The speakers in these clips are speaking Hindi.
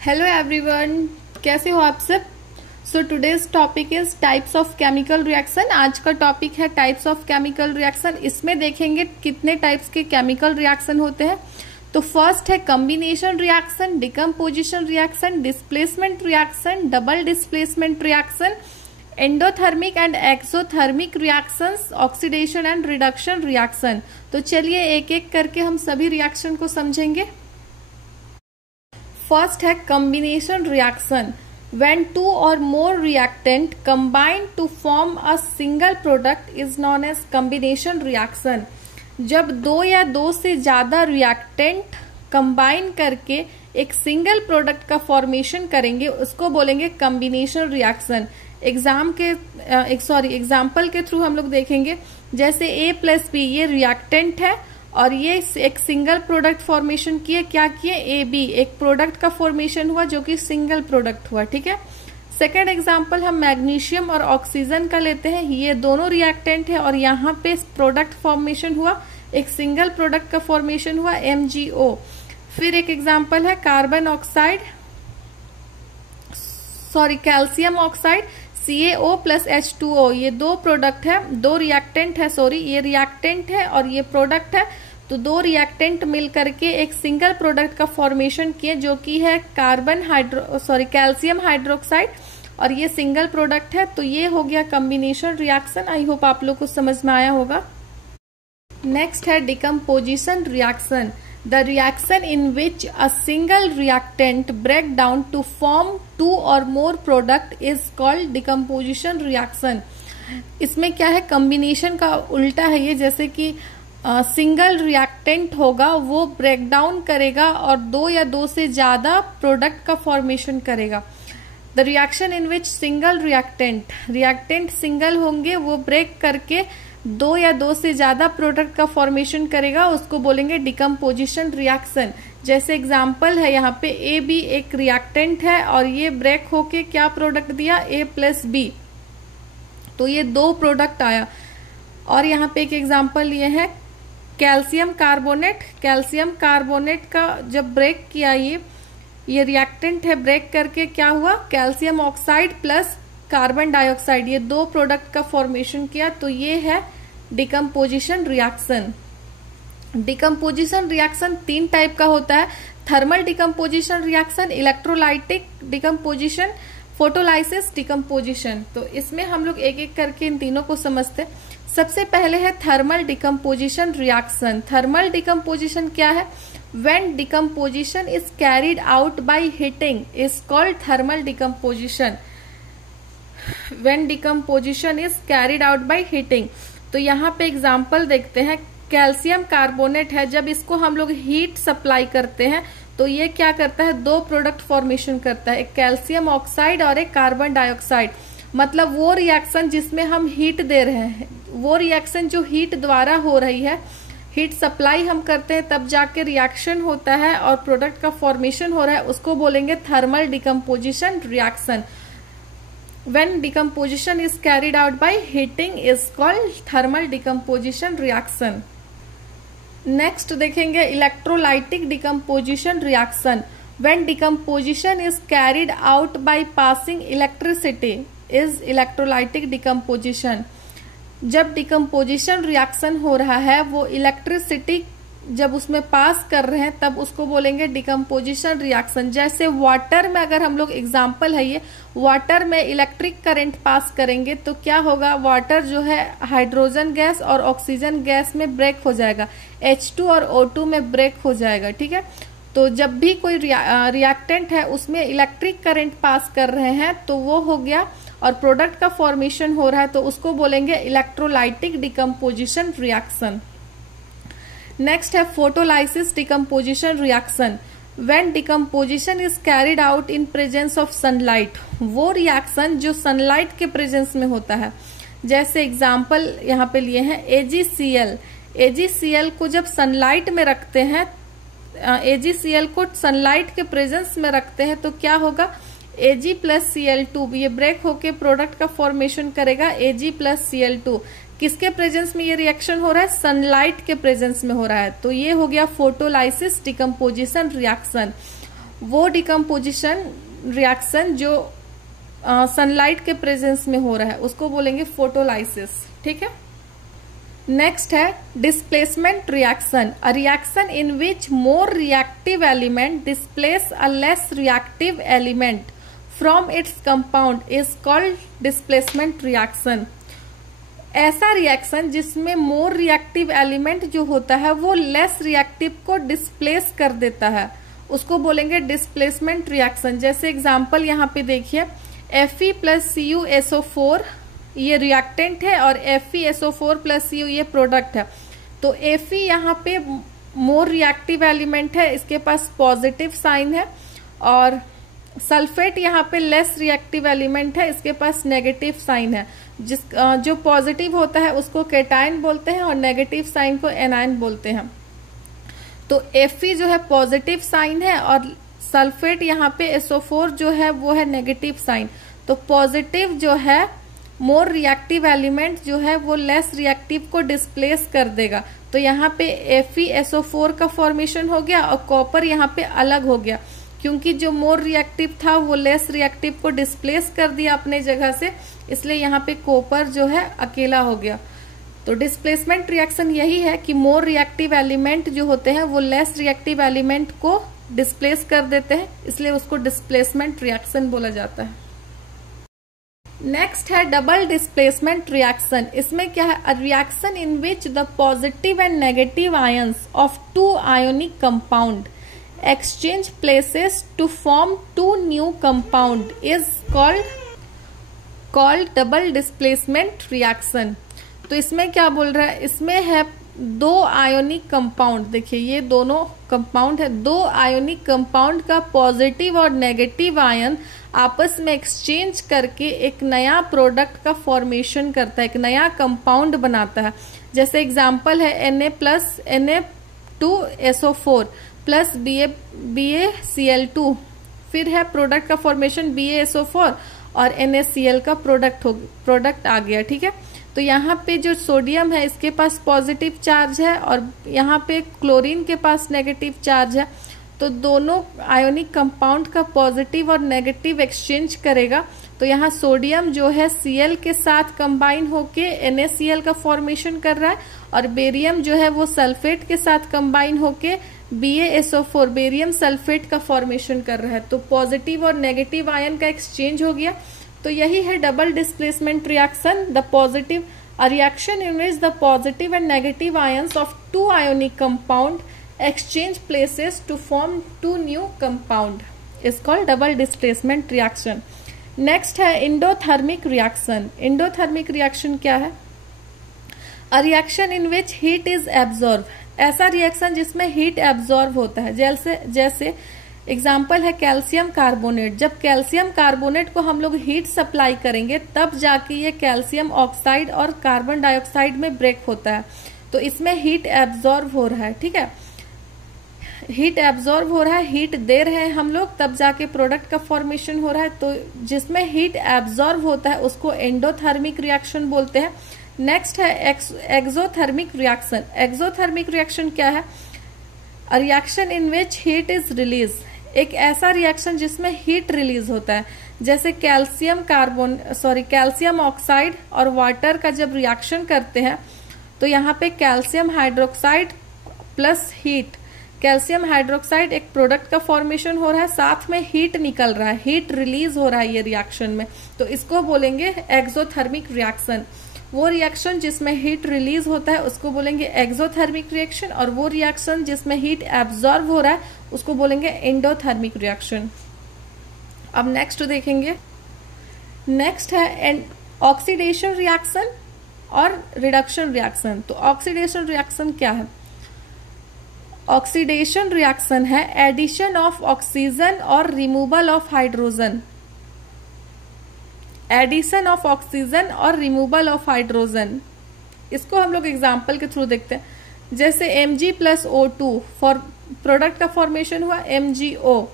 हेलो एवरीवन, कैसे हो आप सब। So today's topic is types of chemical reaction. आज का टॉपिक है टाइप्स ऑफ केमिकल रिएक्शन। इसमें देखेंगे कितने टाइप्स के केमिकल रिएक्शन होते हैं। तो फर्स्ट है combination reaction, decomposition reaction, displacement reaction, double displacement reaction, endothermic and exothermic reactions, oxidation and reduction reaction. तो चलिए एक एक करके हम सभी रिएक्शन को समझेंगे। फर्स्ट है combination reaction. When two or more reactant combine to form a single product is known as combination reaction। जब दो या दो से ज्यादा रिएक्टेंट कंबाइन करके एक सिंगल प्रोडक्ट का फॉर्मेशन करेंगे उसको बोलेंगे कॉम्बिनेशन रिएक्शन। एग्जाम्पल के थ्रू हम लोग देखेंगे। जैसे A+B ये रिएक्टेंट है और ये एक सिंगल प्रोडक्ट फॉर्मेशन किए। क्या किए? AB एक प्रोडक्ट का फॉर्मेशन हुआ जो कि सिंगल प्रोडक्ट हुआ। ठीक है। सेकेंड एग्जांपल हम मैग्नीशियम और ऑक्सीजन का लेते हैं। ये दोनों रिएक्टेंट है और यहाँ पे प्रोडक्ट फॉर्मेशन हुआ, एक सिंगल प्रोडक्ट का फॉर्मेशन हुआ MgO। फिर एक एग्जांपल है कैल्शियम ऑक्साइड CaO + H2O। ये दो प्रोडक्ट है, दो रिएक्टेंट है, ये रिएक्टेंट है और ये प्रोडक्ट है। तो दो रिएक्टेंट मिल करके एक सिंगल प्रोडक्ट का फॉर्मेशन किए जो कि है कैल्शियम हाइड्रोक्साइड और ये सिंगल प्रोडक्ट है। तो ये हो गया कॉम्बिनेशन रिएक्शन। आई होप आप लोग को समझ में आया होगा। नेक्स्ट है decomposition reaction. The reaction in which a single reactant break down to form two or more product is called decomposition reaction। इसमें क्या है, कॉम्बिनेशन का उल्टा है ये। जैसे कि सिंगल रिएक्टेंट होगा वो ब्रेक डाउन करेगा और दो या दो से ज्यादा प्रोडक्ट का फॉर्मेशन करेगा। The reaction in which single reactant single होंगे वो ब्रेक करके दो या दो से ज्यादा प्रोडक्ट का फॉर्मेशन करेगा, उसको बोलेंगे डिकम्पोजिशन रिएक्शन। जैसे एग्जांपल है यहाँ पे AB एक रिएक्टेंट है और ये ब्रेक होके क्या प्रोडक्ट दिया, A+B। तो ये दो प्रोडक्ट आया। और यहाँ पे एक एग्जांपल ये है कैल्शियम कार्बोनेट का जब ब्रेक किया ये रिएक्टेंट है, ब्रेक करके क्या हुआ, calcium oxide plus carbon dioxide, ये दो प्रोडक्ट का फॉर्मेशन किया। तो ये है डिकम्पोजिशन रिएक्शन। डिकम्पोजिशन रिएक्शन तीन टाइप का होता है। Thermal decomposition reaction, electrolytic decomposition, photolysis decomposition. तो इसमें हम लोग एक एक करके इन तीनों को समझते हैं। सबसे पहले है thermal decomposition reaction. Thermal decomposition क्या है? When decomposition is carried out by heating is called thermal decomposition. When decomposition is carried out by heating। तो यहाँ पे एग्जाम्पल देखते हैं। कैल्शियम कार्बोनेट है, जब इसको हम लोग हीट सप्लाई करते हैं तो ये क्या करता है, दो प्रोडक्ट फॉर्मेशन करता है, एक कैल्शियम ऑक्साइड और एक कार्बन डाइऑक्साइड। मतलब वो रिएक्शन जिसमें हम हीट दे रहे हैं, वो रिएक्शन जो हीट द्वारा हो रही है, हीट सप्लाई हम करते हैं तब जाके रिएक्शन होता है और प्रोडक्ट का फॉर्मेशन हो रहा है, उसको बोलेंगे thermal decomposition reaction. When decomposition is carried out by heating is called thermal decomposition reaction। Next देखेंगे electrolytic decomposition reaction। When decomposition is carried out by passing electricity is electrolytic decomposition। जब decomposition reaction हो रहा है वो इलेक्ट्रिसिटी जब उसमें पास कर रहे हैं तब उसको बोलेंगे डिकम्पोजिशन रिएक्शन। जैसे वाटर में अगर हम लोग एग्जाम्पल है ये, वाटर में इलेक्ट्रिक करंट पास करेंगे तो क्या होगा, वाटर जो है हाइड्रोजन गैस और ऑक्सीजन गैस में ब्रेक हो जाएगा, H2 और O2 में ब्रेक हो जाएगा। ठीक है। तो जब भी कोई रिएक्टेंट है उसमें इलेक्ट्रिक करंट पास कर रहे हैं तो वो हो गया और प्रोडक्ट का फॉर्मेशन हो रहा है तो उसको बोलेंगे इलेक्ट्रोलाइटिक डिकम्पोजिशन रिएक्शन। नेक्स्ट है photolysis decomposition reaction. When decomposition is carried out in presence of sunlight. वो रिएक्शन जो सनलाइट के प्रेजेंस में होता है। जैसे एग्जांपल यहाँ पे लिए हैं AgCl। AgCl को जब सनलाइट में रखते हैं, AgCl को सनलाइट के प्रेजेंस में रखते हैं तो क्या होगा, Ag + Cl2, ये ब्रेक होके प्रोडक्ट का फॉर्मेशन करेगा Ag + Cl2। किसके प्रेजेंस में ये रिएक्शन हो रहा है, सनलाइट के प्रेजेंस में हो रहा है। तो ये हो गया फोटोलाइसिस डिकम्पोजिशन रिएक्शन। वो डिकम्पोजिशन रिएक्शन जो सनलाइट के प्रेजेंस में हो रहा है उसको बोलेंगे फोटोलाइसिस। ठीक है। नेक्स्ट है displacement reaction, a reaction in which more reactive element displace a less reactive element from its compound is called displacement reaction. ऐसा रिएक्शन जिसमें मोर रिएक्टिव एलिमेंट जो होता है वो लेस रिएक्टिव को डिस्प्लेस कर देता है उसको बोलेंगे डिस्प्लेसमेंट रिएक्शन। जैसे एग्जांपल यहाँ पे देखिए, Fe प्लस CuSO4 ये रिएक्टेंट है और FeSO4 प्लस Cu ये प्रोडक्ट है। तो Fe यहाँ पे मोर रिएक्टिव एलिमेंट है, इसके पास पॉजिटिव साइन है, और सल्फेट यहाँ पे लेस रिएक्टिव एलिमेंट है, इसके पास नेगेटिव साइन है। जो पॉजिटिव होता है उसको कैटायन बोलते हैं और नेगेटिव साइन को एनायन बोलते हैं। तो Fe जो है पॉजिटिव साइन है और सल्फेट यहाँ पे SO4 जो है वो है नेगेटिव साइन। तो पॉजिटिव जो है मोर रिएक्टिव एलिमेंट जो है वो लेस रिएक्टिव को डिस्प्लेस कर देगा। तो यहाँ पे FeSO4 का फॉर्मेशन हो गया और कॉपर यहाँ पे अलग हो गया, क्योंकि जो मोर रिएक्टिव था वो लेस रिएक्टिव को डिस्प्लेस कर दिया अपने जगह से, इसलिए यहाँ पे कॉपर जो है अकेला हो गया। तो डिस्प्लेसमेंट रिएक्शन यही है कि मोर रिएक्टिव एलिमेंट जो होते हैं वो लेस रिएक्टिव एलिमेंट को डिस्प्लेस कर देते हैं, इसलिए उसको डिस्प्लेसमेंट रिएक्शन बोला जाता है। नेक्स्ट है डबल डिस्प्लेसमेंट रिएक्शन। इसमें क्या है, a reaction in which the positive and negative ions of two ionic compound exchange places to form two new compound is called double displacement reaction. तो इसमें क्या बोल रहा है, इसमें है दो आयोनिक कंपाउंड, देखिए ये दोनों कंपाउंड है, दो आयोनिक कंपाउंड का पॉजिटिव और नेगेटिव आयन आपस में एक्सचेंज करके एक नया प्रोडक्ट का फॉर्मेशन करता है, एक नया कंपाउंड बनाता है। जैसे एग्जांपल है Na plus Na2SO4 plus BaCl2, फिर है प्रोडक्ट का फॉर्मेशन BaSO4 और NaCl का प्रोडक्ट आ गया। ठीक है। तो यहाँ पे जो सोडियम है इसके पास पॉजिटिव चार्ज है और यहाँ पे क्लोरीन के पास नेगेटिव चार्ज है। तो दोनों आयोनिक कंपाउंड का पॉजिटिव और नेगेटिव एक्सचेंज करेगा। तो यहाँ सोडियम जो है Cl के साथ कंबाइन होके NaCl का फॉर्मेशन कर रहा है और बेरियम जो है वो सल्फेट के साथ कंबाइन होके BaSO4 बेरियम सल्फेट का फॉर्मेशन कर रहा है। तो पॉजिटिव और नेगेटिव आयन का एक्सचेंज हो गया। तो यही है double displacement reaction, the positive a reaction in which the positive and negative ions of two ionic compound exchange places to form two new compound is called double displacement reaction. Next है endothermic reaction. Endothermic reaction क्या है, a reaction in which heat is absorbed. ऐसा रिएक्शन जिसमें हीट एब्जॉर्ब होता है। जैसे एग्जाम्पल है कैल्शियम कार्बोनेट। जब कैल्शियम कार्बोनेट को हम लोग हीट सप्लाई करेंगे तब जाके ये कैल्शियम ऑक्साइड और कार्बन डाइऑक्साइड में ब्रेक होता है। तो इसमें हीट एब्जॉर्ब हो रहा है। ठीक है, हीट एब्जॉर्ब हो रहा है, हीट दे रहे हैं हम लोग, तब जाके प्रोडक्ट का फॉर्मेशन हो रहा है। तो जिसमें हीट एब्जॉर्ब होता है उसको एंडोथर्मिक रिएक्शन बोलते हैं। नेक्स्ट है एक्सोथर्मिक रिएक्शन। एक्सोथर्मिक रिएक्शन क्या है, a reaction in which heat is release. एक ऐसा रिएक्शन जिसमें हीट रिलीज होता है। जैसे कैल्शियम ऑक्साइड और वाटर का जब रिएक्शन करते हैं तो यहाँ पे calcium hydroxide plus heat, calcium hydroxide एक प्रोडक्ट का फॉर्मेशन हो रहा है, साथ में हीट निकल रहा है, हीट रिलीज हो रहा है ये रिएक्शन में। तो इसको बोलेंगे एक्सोथर्मिक रिएक्शन। वो रिएक्शन जिसमें हीट रिलीज होता है उसको बोलेंगे एक्सोथर्मिक रिएक्शन, और वो रिएक्शन जिसमें हीट एब्जॉर्ब हो रहा है उसको बोलेंगे एंडोथर्मिक रिएक्शन। अब नेक्स्ट देखेंगे, नेक्स्ट है ऑक्सीडेशन रिएक्शन और रिडक्शन रिएक्शन। तो ऑक्सीडेशन रिएक्शन क्या है, ऑक्सीडेशन रिएक्शन है एडिशन ऑफ ऑक्सीजन और removal of hydrogen. Addition of oxygen और रिमूवल ऑफ हाइड्रोजन, इसको हम लोग एग्जाम्पल के थ्रू देखते हैं। जैसे Mg plus O2 for product का फॉर्मेशन हुआ MgO।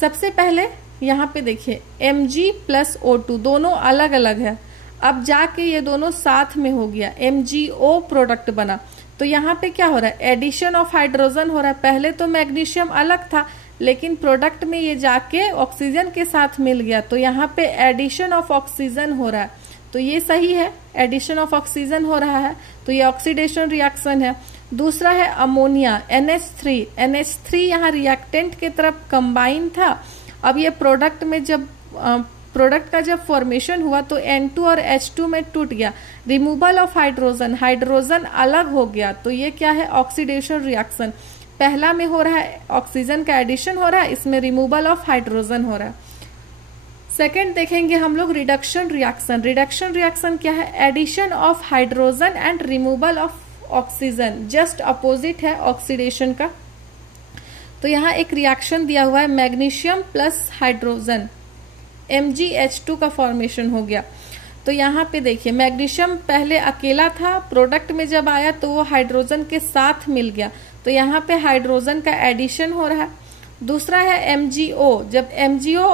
सबसे पहले यहाँ पे देखिए Mg प्लस O2 दोनों अलग अलग है, अब जाके ये दोनों साथ में हो गया, MgO प्रोडक्ट बना। तो यहाँ पे क्या हो रहा है, एडिशन ऑफ हाइड्रोजन हो रहा है। पहले तो मैग्नीशियम अलग था, लेकिन प्रोडक्ट में ये जाके ऑक्सीजन के साथ मिल गया, तो यहाँ पे एडिशन ऑफ ऑक्सीजन हो रहा है, तो ये सही है, एडिशन ऑफ ऑक्सीजन हो रहा है, तो ये ऑक्सीडेशन रिएक्शन है। दूसरा है अमोनिया NH3, NH3 यहाँ रिएक्टेंट के तरफ कंबाइन था, अब ये प्रोडक्ट में जब प्रोडक्ट का जब फॉर्मेशन हुआ तो N2 और H2 में टूट गया, रिमूवल ऑफ हाइड्रोजन, हाइड्रोजन अलग हो गया, तो ये क्या है, ऑक्सीडेशन रिएक्शन। पहला में हो रहा है ऑक्सीजन का एडिशन हो रहा है, इसमें रिमूवल ऑफ हाइड्रोजन हो रहा है। सेकेंड देखेंगे हम लोग रिडक्शन रिएक्शन। रिडक्शन रिएक्शन क्या है, addition of hydrogen and removal of oxygen, just opposite है ऑक्सीडेशन का। तो यहाँ एक रिएक्शन दिया हुआ है मैग्नीशियम प्लस हाइड्रोजन, MgH2 का फॉर्मेशन हो गया। तो यहाँ पे देखिए मैग्नीशियम पहले अकेला था, प्रोडक्ट में जब आया तो वो हाइड्रोजन के साथ मिल गया, तो यहाँ पे हाइड्रोजन का एडिशन हो रहा है। दूसरा है MgO, जब MgO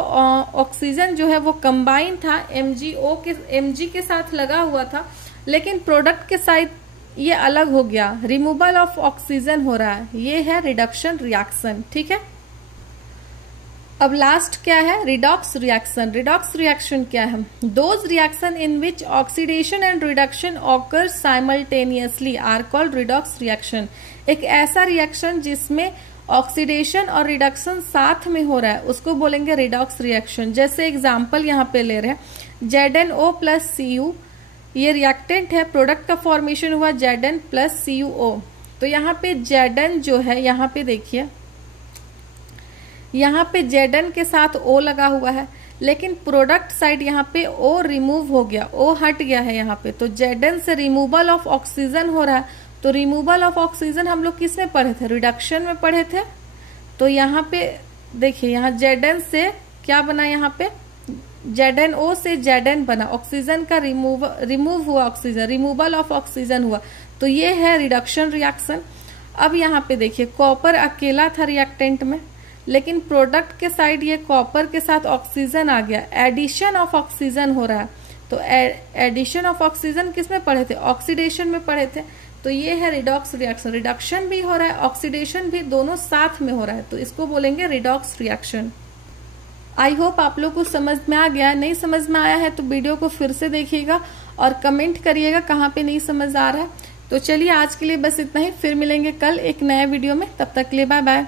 ऑक्सीजन जो है वो कंबाइन था, Mg के साथ लगा हुआ था, लेकिन प्रोडक्ट के साथ ये अलग हो गया, रिमूवल ऑफ ऑक्सीजन हो रहा है, ये है रिडक्शन रिएक्शन। ठीक है, अब लास्ट क्या है, रिडॉक्स रिएक्शन। रिडॉक्स रिएक्शन क्या है, those reaction in which oxidation and reduction occur simultaneously are called redox reaction. एक ऐसा रिएक्शन जिसमें ऑक्सीडेशन और रिडक्शन साथ में हो रहा है, उसको बोलेंगे रिडॉक्स रिएक्शन। जैसे एग्जांपल यहाँ पे ले रहे हैं ZnO प्लस Cu, ये रिएक्टेंट है, प्रोडक्ट का फॉर्मेशन हुआ Zn प्लस CuO। तो यहाँ पे Zn जो है, यहाँ पे देखिए, यहाँ पे Zn के साथ O लगा हुआ है, लेकिन प्रोडक्ट साइड यहाँ पे O रिमूव हो गया, O हट गया है यहाँ पे, तो Zn से रिमूवल ऑफ ऑक्सीजन हो रहा है। तो रिमूवल ऑफ ऑक्सीजन हम लोग किस में पढ़े थे, रिडक्शन में पढ़े थे। तो यहाँ पे देखिए, यहाँ Zn से क्या बना, यहाँ पे ZnO से Zn बना, ऑक्सीजन का रिमूव हुआ, ऑक्सीजन रिमूवल ऑफ ऑक्सीजन हुआ, तो ये है रिडक्शन रिएक्शन। अब यहाँ पे देखिए कॉपर अकेला था रिएक्टेंट में, लेकिन प्रोडक्ट के साइड ये कॉपर के साथ ऑक्सीजन आ गया, एडिशन ऑफ ऑक्सीजन हो रहा है। तो एडिशन ऑफ ऑक्सीजन किस में पढ़े थे, ऑक्सीडेशन में पढ़े थे, तो ये है रिडॉक्स रिएक्शन। रिडक्शन भी हो रहा है, ऑक्सीडेशन भी, दोनों साथ में हो रहा है, तो इसको बोलेंगे रिडॉक्स रिएक्शन। आई होप आप लोग को समझ में आ गया। नहीं समझ में आया है तो वीडियो को फिर से देखिएगा और कमेंट करिएगा कहाँ पे नहीं समझ आ रहा है। तो चलिए आज के लिए बस इतना ही, फिर मिलेंगे कल एक नए वीडियो में, तब तक के लिए बाय बाय।